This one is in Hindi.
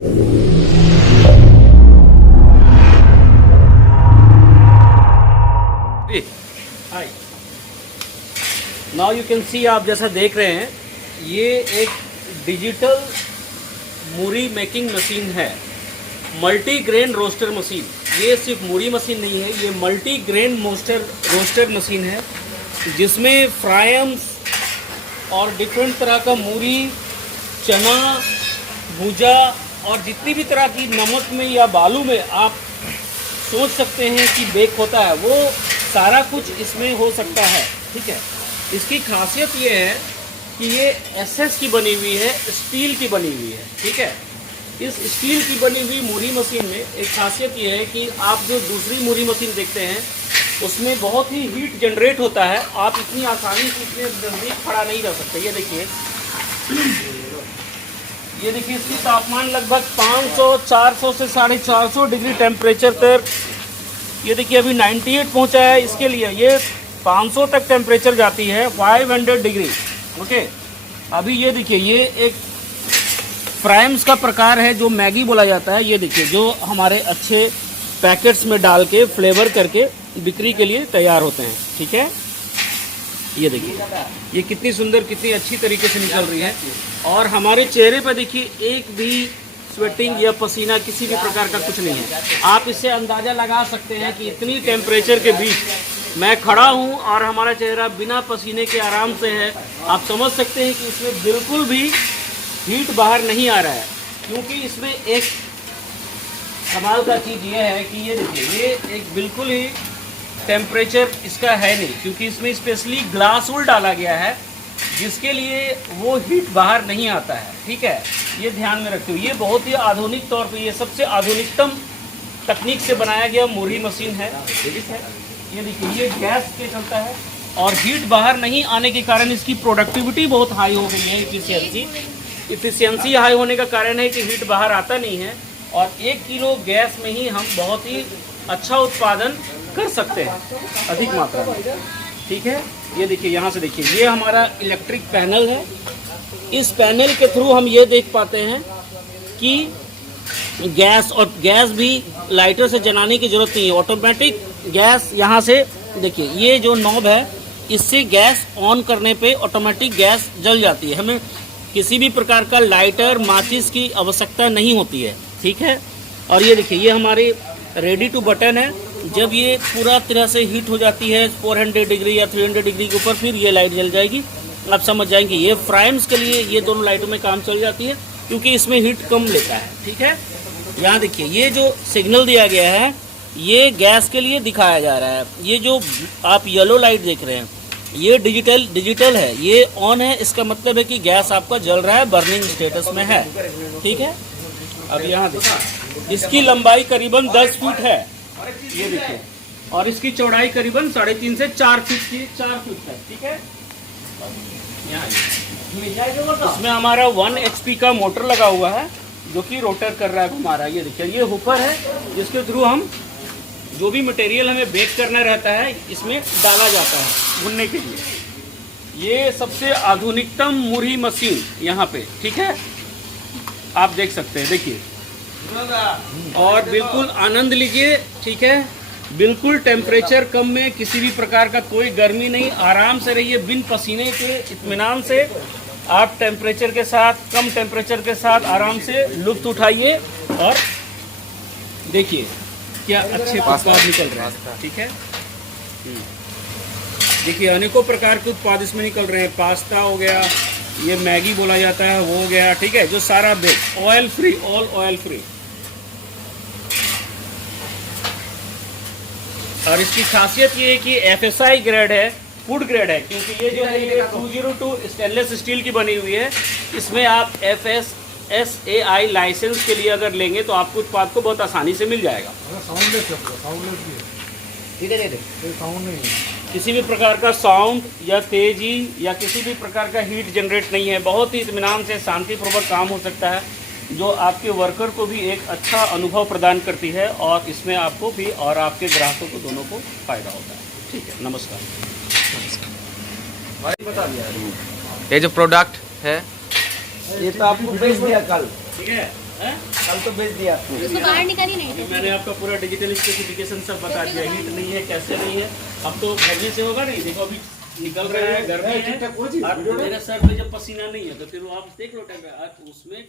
Hi, now you can see, आप जैसा देख रहे हैं ये एक डिजिटल मूरी मेकिंग मशीन है, मल्टी ग्रेन रोस्टर मशीन। ये सिर्फ मूरी मशीन नहीं है, ये मल्टी ग्रेन रोस्टर मशीन है जिसमें फ्रायम्स और डिफरेंट तरह का मूरी, चना, भूजा और जितनी भी तरह की नमक में या बालू में आप सोच सकते हैं कि बेक होता है, वो सारा कुछ इसमें हो सकता है। ठीक है, इसकी खासियत ये है कि ये एसएस की बनी हुई है, स्टील की बनी हुई है। ठीक है, इस स्टील की बनी हुई मूरी मशीन में एक खासियत ये है कि आप जो दूसरी मूरी मशीन देखते हैं उसमें बहुत ही हीट जनरेट होता है, आप इतनी आसानी से इसमें नज़दीक खड़ा नहीं रह सकते। ये देखिए, ये देखिए, इसकी तापमान लगभग 500, 400 से 450 डिग्री टेम्परेचर तक, ये देखिए अभी 98 पहुंचा है। इसके लिए ये 500 तक टेम्परेचर जाती है, 500 डिग्री। ओके, अभी ये देखिए, ये एक फ्राइम्स का प्रकार है जो मैगी बोला जाता है। ये देखिए, जो हमारे अच्छे पैकेट्स में डाल के फ्लेवर करके बिक्री के लिए तैयार होते हैं। ठीक है, ये देखिए, ये कितनी सुंदर, कितनी अच्छी तरीके से निकल रही है। और हमारे चेहरे पर देखिए एक भी स्वेटिंग या पसीना किसी भी प्रकार का कुछ नहीं है। आप इससे अंदाज़ा लगा सकते हैं कि इतनी टेम्परेचर के बीच मैं खड़ा हूं और हमारा चेहरा बिना पसीने के आराम से है। आप समझ सकते हैं कि इसमें बिल्कुल भी हीट बाहर नहीं आ रहा है, क्योंकि इसमें एक कमाल का चीज़ ये है कि ये देखिए, ये एक बिल्कुल ही टेम्परेचर इसका है नहीं, क्योंकि इसमें स्पेशली ग्लास वूल डाला गया है जिसके लिए वो हीट बाहर नहीं आता है। ठीक है, ये ध्यान में रखते हो। ये बहुत ही आधुनिक तौर पे, ये सबसे आधुनिकतम तकनीक से बनाया गया मूरी मशीन है। ठीक है, ये देखिए, ये गैस पे चलता है और हीट बाहर नहीं आने के कारण इसकी प्रोडक्टिविटी बहुत हाई हो गई है। इफिशियंसी हाई होने का कारण है कि हीट बाहर आता नहीं है और 1 किलो गैस में ही हम बहुत ही अच्छा उत्पादन कर सकते हैं, अधिक मात्रा में। ठीक है, ये देखिए, यहाँ से देखिए, ये हमारा इलेक्ट्रिक पैनल है। इस पैनल के थ्रू हम ये देख पाते हैं कि गैस भी लाइटर से जलाने की जरूरत नहीं है, ऑटोमेटिक गैस यहाँ से देखिए, ये जो नॉब है इससे गैस ऑन करने पे ऑटोमेटिक गैस जल जाती है। हमें किसी भी प्रकार का लाइटर, माचिस की आवश्यकता नहीं होती है। ठीक है, और ये देखिए, ये हमारे रेडी टू बटन है। जब ये पूरा तरह से हीट हो जाती है 400 डिग्री या 300 डिग्री के ऊपर, फिर ये लाइट जल जाएगी। आप समझ जाएंगे, ये फ्राइम्स के लिए ये दोनों लाइटों में काम चल जाती है क्योंकि इसमें हीट कम लेता है। ठीक है, यहाँ देखिए, ये जो सिग्नल दिया गया है ये गैस के लिए दिखाया जा रहा है। ये जो आप येलो लाइट देख रहे हैं ये डिजिटल है, ये ऑन है, इसका मतलब है कि गैस आपका जल रहा है, बर्निंग स्टेटस में है। ठीक है, अब यहाँ देखिए, इसकी लंबाई करीबन 10 फीट है, ये देखिए, और इसकी चौड़ाई करीबन 3.5 से 4 फीट है। ठीक है, इसमें हमारा 1 HP का मोटर लगा हुआ है जो कि रोटर कर रहा है हमारा। ये देखिए, ये हुपर है जिसके थ्रू हम जो भी मटेरियल हमें बेक करना रहता है इसमें डाला जाता है भुनने के लिए। ये सबसे आधुनिकतम मूरी मशीन यहाँ पे। ठीक है, आप देख सकते हैं, देखिए, और बिल्कुल आनंद लीजिए। ठीक है, बिल्कुल टेम्परेचर कम में, किसी भी प्रकार का कोई गर्मी नहीं, आराम से रहिए, बिन पसीने के इत्मीनान से आप टेम्परेचर के साथ, कम टेम्परेचर के साथ आराम से लुत्फ उठाइए और देखिए क्या अच्छे उत्पाद निकल रहे हैं। ठीक है, देखिए, अनेकों प्रकार के उत्पाद इसमें निकल रहे हैं। पास्ता हो गया, ये मैगी बोला जाता है, वो हो गया। ठीक है, जो सारा bake oil free, all oil free. और इसकी खासियत ये है कि FSI ग्रेड है, फूड ग्रेड है, क्योंकि ये जो है ये 202 स्टेनलेस स्टील की बनी हुई है। इसमें आप FSSAI लाइसेंस के लिए अगर लेंगे तो आपको उत्पाद को बहुत आसानी से मिल जाएगा। किसी भी प्रकार का साउंड या तेजी या किसी भी प्रकार का हीट जनरेट नहीं है। बहुत ही इत्मीनान से शांतिपूर्वक काम हो सकता है, जो आपके वर्कर को भी एक अच्छा अनुभव प्रदान करती है और इसमें आपको भी और आपके ग्राहकों को दोनों को फायदा होता है। ठीक है, नमस्कार। बता दिया, ये जो प्रोडक्ट है ये तो आपको भेज दिया कल। ठीक है। हैं? कल तो बेच दिया आपको। उसको बाहर निकाली नहीं अभी मैंने आपका पूरा डिजिटल स्पेसिफिकेशन सब बता दिया, हीट नहीं है कैसे नहीं है। अब तो भरने से होगा नहीं, देखो अभी निकल रहे हैं, गर्मी है, और मेरे सर पे जब पसीना नहीं है तो फिर वो आप देख लो टेम्परेचर उसमें